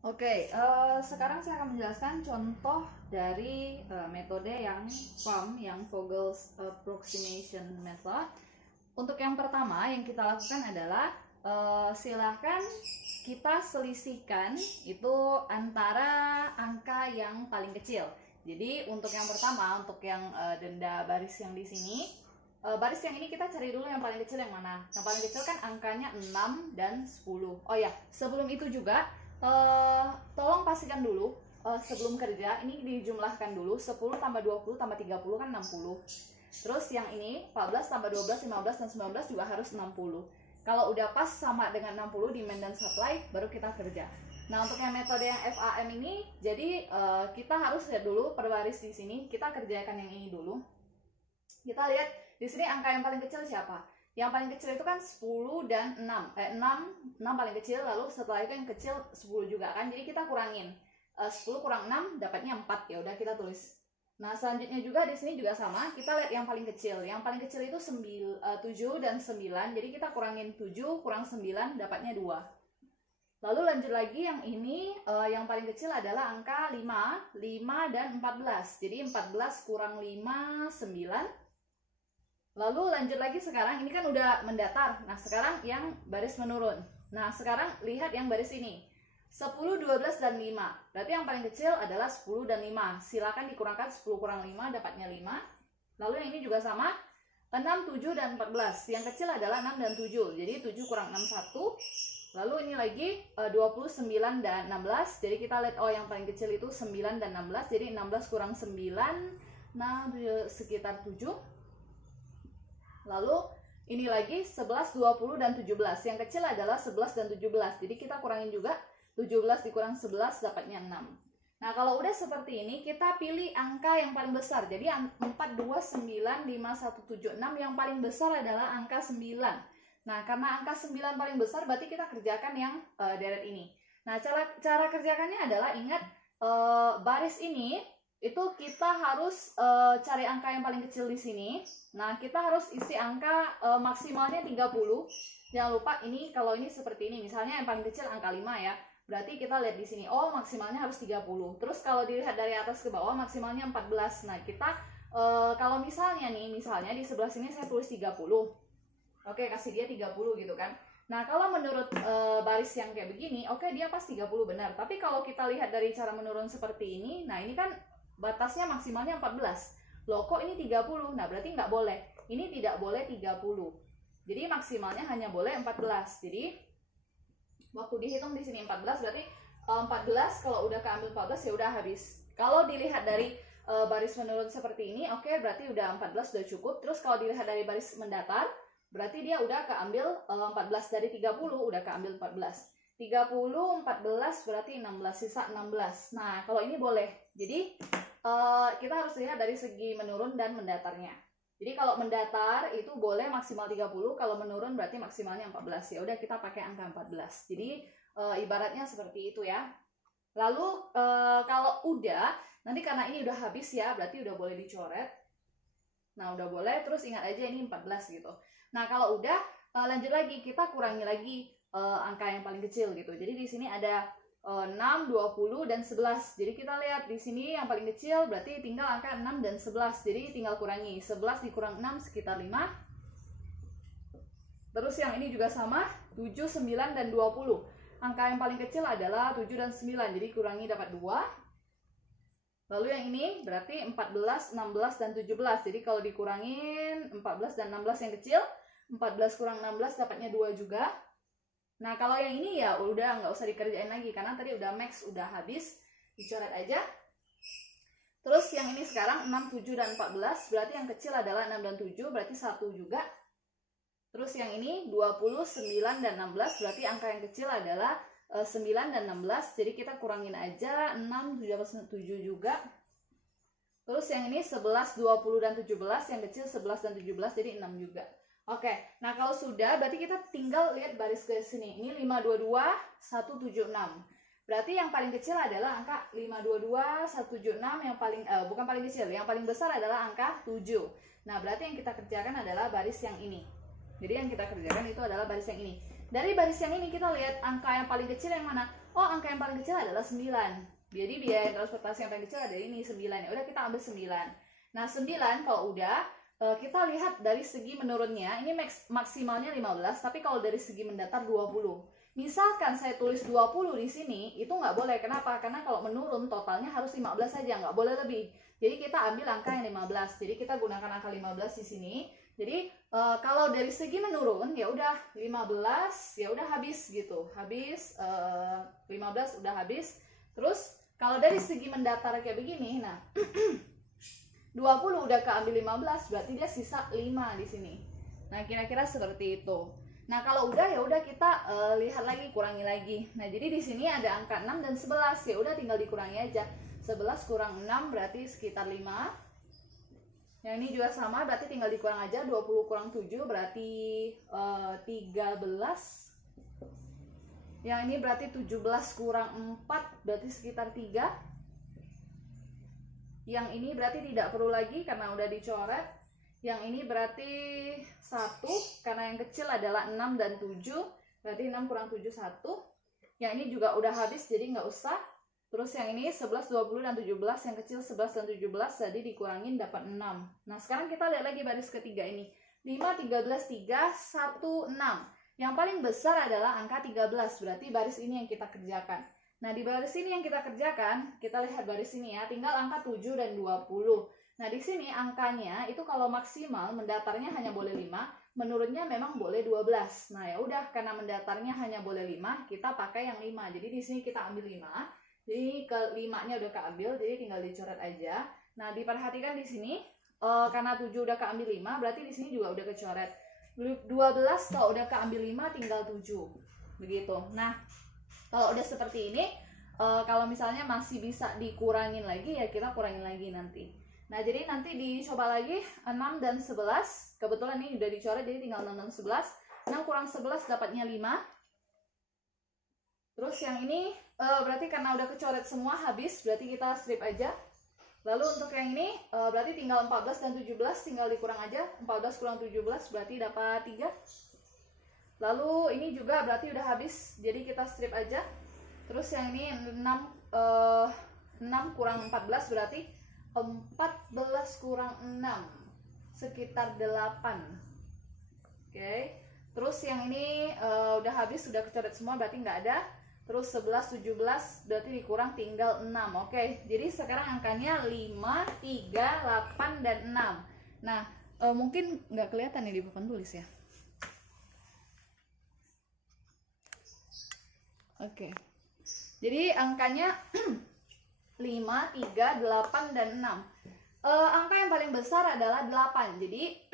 Sekarang saya akan menjelaskan contoh dari metode yang FAM, yang Vogel's Approximation Method. Untuk yang pertama yang kita lakukan adalah silahkan kita selisihkan itu antara angka yang paling kecil. Jadi untuk yang pertama, untuk yang denda baris yang di sini, baris yang ini kita cari dulu yang paling kecil yang mana. Yang paling kecil kan angkanya 6 dan 10. Oh ya, sebelum itu juga tolong pastikan dulu sebelum kerja ini dijumlahkan dulu. 10 tambah 20 tambah 30 kan 60. Terus yang ini 14 tambah 12, 15 dan 19 juga harus 60. Kalau udah pas sama dengan 60 demand dan supply, baru kita kerja. Nah, untuk yang metode yang FAM ini, jadi kita harus lihat dulu per baris di sini. Kita kerjakan yang ini dulu. Kita lihat di sini angka yang paling kecil siapa? Yang paling kecil itu kan 10 dan 6. 6 paling kecil, lalu setelah itu yang kecil 10 juga kan. Jadi kita kurangin. 10 kurang 6 dapatnya 4. Ya udah kita tulis. Nah, selanjutnya juga di sini juga sama. Kita lihat yang paling kecil. Yang paling kecil itu 7 dan 9. Jadi kita kurangin 7 kurang 9 dapatnya 2. Lalu lanjut lagi yang ini, yang paling kecil adalah angka 5 dan 14. Jadi 14 kurang 5 9. Lalu lanjut lagi sekarang, ini kan udah mendatar. Nah, sekarang yang baris menurun. Nah, sekarang lihat yang baris ini. 10, 12, dan 5. Berarti yang paling kecil adalah 10 dan 5. Silakan dikurangkan 10 kurang 5, dapatnya 5. Lalu yang ini juga sama. 6, 7, dan 14. Yang kecil adalah 6 dan 7. Jadi 7 kurang 6, 1. Lalu ini lagi 29 dan 16. Jadi kita lihat, oh yang paling kecil itu 9 dan 16. Jadi 16 kurang 9. Nah, sekitar 7. Lalu ini lagi 11, 20, dan 17. Yang kecil adalah 11 dan 17. Jadi kita kurangin juga. 17 dikurang 11 dapatnya 6. Nah, kalau udah seperti ini, kita pilih angka yang paling besar. Jadi 4, 2, 9, 5, 1, 7, 6. Yang paling besar adalah angka 9. Nah, karena angka 9 paling besar, berarti kita kerjakan yang deret ini. Nah, cara kerjakannya adalah ingat baris ini itu kita harus cari angka yang paling kecil di sini. Nah, kita harus isi angka maksimalnya 30. Jangan lupa ini, kalau ini seperti ini, misalnya yang paling kecil angka 5 ya. Berarti kita lihat di sini, oh maksimalnya harus 30. Terus kalau dilihat dari atas ke bawah, maksimalnya 14. Nah, kita kalau misalnya nih, misalnya di sebelah sini saya tulis 30. Oke, kasih dia 30 gitu kan. Nah, kalau menurut baris yang kayak begini, oke dia pas 30 benar. Tapi kalau kita lihat dari cara menurun seperti ini, nah ini kan batasnya maksimalnya 14. Loh, kok ini 30? Nah, berarti nggak boleh. Ini tidak boleh 30. Jadi maksimalnya hanya boleh 14. Jadi waktu dihitung di sini 14, berarti 14 kalau udah keambil 14 ya udah habis. Kalau dilihat dari baris menurun seperti ini, oke berarti udah 14 udah cukup. Terus kalau dilihat dari baris mendatar, berarti dia udah keambil 14 dari 30 udah keambil 14. 30, 14 berarti 16, sisa 16. Nah, kalau ini boleh. Jadi kita harus lihat dari segi menurun dan mendatarnya. Jadi kalau mendatar itu boleh maksimal 30, kalau menurun berarti maksimalnya 14. Ya udah kita pakai angka 14. Jadi ibaratnya seperti itu ya. Lalu kalau udah, nanti karena ini udah habis ya, berarti udah boleh dicoret. Nah, udah boleh, terus ingat aja ini 14 gitu. Nah, kalau udah lanjut lagi, kita kurangi lagi angka yang paling kecil gitu. Jadi di sini ada 6, 20, dan 11. Jadi kita lihat di sini yang paling kecil berarti tinggal angka 6 dan 11. Jadi tinggal kurangi. 11 dikurang 6 sekitar 5. Terus yang ini juga sama, 7, 9, dan 20. Angka yang paling kecil adalah 7 dan 9. Jadi kurangi dapat 2. Lalu yang ini berarti 14, 16, dan 17. Jadi kalau dikurangin 14 dan 16 yang kecil, 14 kurang 16 dapatnya 2 juga. Nah, kalau yang ini ya udah nggak usah dikerjain lagi karena tadi udah max, udah habis, dicoret aja. Terus yang ini sekarang 6, 7, dan 14, berarti yang kecil adalah 6 dan 7, berarti 1 juga. Terus yang ini 20, 9, dan 16, berarti angka yang kecil adalah 9 dan 16, jadi kita kurangin aja 6, 7 juga. Terus yang ini 11, 20, dan 17, yang kecil 11 dan 17, jadi 6 juga. Oke, nah kalau sudah berarti kita tinggal lihat baris ke sini. Ini 522, 176. Berarti yang paling kecil adalah angka 522, 176, yang paling bukan paling kecil, yang paling besar adalah angka 7. Nah, berarti yang kita kerjakan adalah baris yang ini. Jadi yang kita kerjakan itu adalah baris yang ini. Dari baris yang ini kita lihat angka yang paling kecil yang mana? oh angka yang paling kecil adalah 9. Jadi biaya transportasi yang paling kecil ada ini 9. Ya udah kita ambil 9. Nah 9 kalau udah kita lihat dari segi menurunnya, ini maksimalnya 15, tapi kalau dari segi mendatar 20. Misalkan saya tulis 20 di sini, itu nggak boleh. Kenapa? Karena kalau menurun totalnya harus 15 saja, nggak boleh lebih. Jadi kita ambil angka yang 15. Jadi kita gunakan angka 15 di sini. Jadi kalau dari segi menurun ya udah 15 ya udah habis gitu. Habis 15 udah habis. Terus kalau dari segi mendatar kayak begini, nah 20 udah keambil 15, berarti dia sisa 5 di sini. Nah, kira-kira seperti itu. Nah, kalau udah ya udah kita lihat lagi, kurangi lagi. Nah, jadi di sini ada angka 6 dan 11. Ya udah tinggal dikurangi aja. 11 kurang 6 berarti sekitar 5. Yang ini juga sama, berarti tinggal dikurang aja. 20 kurang 7 berarti 13. Yang ini berarti 17 kurang 4 berarti sekitar 3. Yang ini berarti tidak perlu lagi karena udah dicoret. Yang ini berarti 1 karena yang kecil adalah 6 dan 7. Berarti 6 kurang 7 1. Yang ini juga udah habis jadi nggak usah. Terus yang ini 11, 20 dan 17. Yang kecil 11 dan 17 jadi dikurangin dapat 6. Nah sekarang kita lihat lagi baris ketiga ini. 5, 13, 3, 1, 6. Yang paling besar adalah angka 13. Berarti baris ini yang kita kerjakan. Nah di baris ini yang kita kerjakan, kita lihat baris ini ya. Tinggal angka 7 dan 20. Nah, di sini angkanya itu kalau maksimal mendatarnya hanya boleh 5, menurunnya memang boleh 12. Nah, ya udah karena mendatarnya hanya boleh 5, kita pakai yang 5. Jadi di sini kita ambil 5. Jadi ke 5-nya udah keambil, jadi tinggal dicoret aja. Nah, diperhatikan di sini karena 7 udah keambil 5, berarti di sini juga udah kecoret. 12 kalau udah keambil 5 tinggal 7. Begitu. Nah, kalau udah seperti ini, kalau misalnya masih bisa dikurangin lagi ya kita kurangin lagi nanti. Nah, jadi nanti dicoba lagi 6 dan 11. Kebetulan ini udah dicoret, jadi tinggal 6 dan 11. 6 kurang 11 dapatnya 5. Terus yang ini berarti karena udah kecoret semua habis, berarti kita strip aja. Lalu untuk yang ini berarti tinggal 14 dan 17, tinggal dikurang aja. 14 kurang 17 berarti dapat 3. Lalu ini juga berarti udah habis, jadi kita strip aja. Terus yang ini 6 kurang 14 berarti 14 kurang 6 sekitar 8. Oke. Terus yang ini udah habis, sudah kecoret semua berarti nggak ada. Terus 11, 17 berarti dikurang tinggal 6. Oke. Jadi sekarang angkanya 5, 3, 8 dan 6. Nah, mungkin nggak kelihatan nih di papan tulis ya. Oke. Jadi angkanya 5, 3, 8, dan 6. Angka yang paling besar adalah 8. Jadi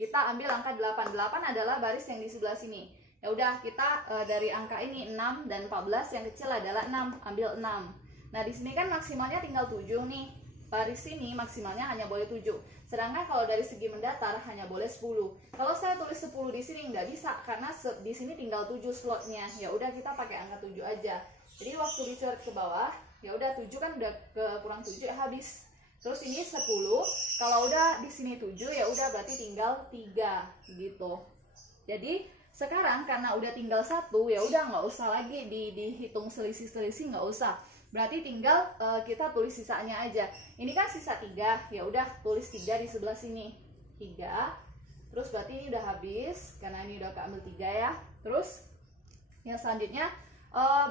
kita ambil angka 8. 8 adalah baris yang di sebelah sini. Ya udah kita dari angka ini 6 dan 14, yang kecil adalah 6. Ambil 6. Nah, di sini kan maksimalnya tinggal 7 nih. Baris ini maksimalnya hanya boleh 7. Sedangkan kalau dari segi mendatar hanya boleh 10. Kalau saya tulis 10 di sini nggak bisa karena di sini tinggal 7 slotnya. Ya udah kita pakai angka 7 aja. Jadi waktu dicoret ke bawah, ya udah 7 kan udah ke kurang 7 ya habis. Terus ini 10. Kalau udah di sini 7 ya udah berarti tinggal 3 gitu. Jadi sekarang karena udah tinggal 1 ya udah nggak usah lagi dihitung selisih-selisih, nggak usah. Berarti tinggal kita tulis sisanya aja. Ini kan sisa 3, ya udah tulis 3 di sebelah sini. 3. Terus berarti ini udah habis karena ini udah keambil 3 ya. Terus yang selanjutnya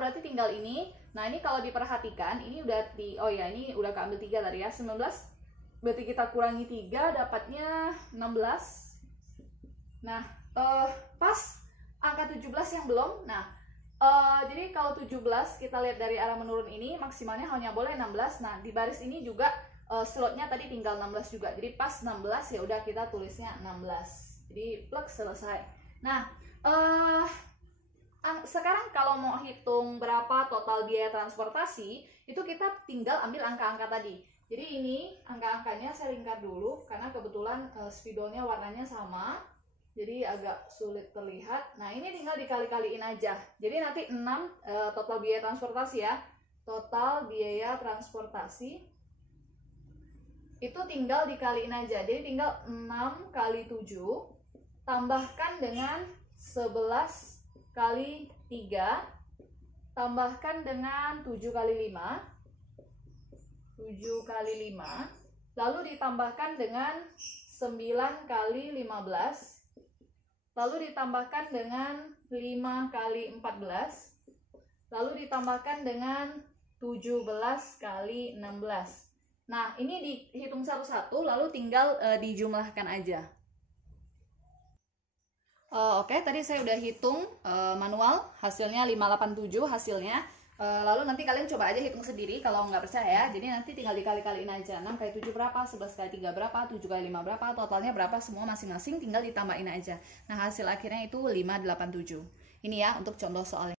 berarti tinggal ini. Nah, ini kalau diperhatikan ini udah ini udah keambil 3 tadi ya. 19 berarti kita kurangi 3 dapatnya 16. Nah, pas angka 17 yang belum. Nah, jadi kalau 17 kita lihat dari arah menurun ini maksimalnya hanya boleh 16. Nah, di baris ini juga slotnya tadi tinggal 16 juga. Jadi pas 16 ya udah kita tulisnya 16. Jadi plug selesai. Nah, sekarang kalau mau hitung berapa total biaya transportasi, itu kita tinggal ambil angka-angka tadi. Jadi ini angka-angkanya saya lingkar dulu karena kebetulan spidolnya warnanya sama. Jadi agak sulit terlihat. Nah, ini tinggal dikali-kaliin aja. Jadi nanti 6 total biaya transportasi ya. Total biaya transportasi itu tinggal dikaliin aja. Jadi tinggal 6 kali 7 tambahkan dengan 11 kali 3 tambahkan dengan 7 kali 5. 7 kali 5. Lalu ditambahkan dengan 9 kali 15. Lalu ditambahkan dengan 5 kali 14. Lalu ditambahkan dengan 17 kali 16. Nah, ini dihitung satu-satu, lalu tinggal dijumlahkan aja. Oke, tadi saya udah hitung manual, hasilnya 587 hasilnya. Lalu nanti kalian coba aja hitung sendiri kalau nggak percaya. Jadi nanti tinggal dikali-kaliin aja. 6 kali 7 berapa, 11 kali 3 berapa, 7 kali 5 berapa, totalnya berapa, semua masing-masing tinggal ditambahin aja. Nah, hasil akhirnya itu 587. Ini ya untuk contoh soalnya.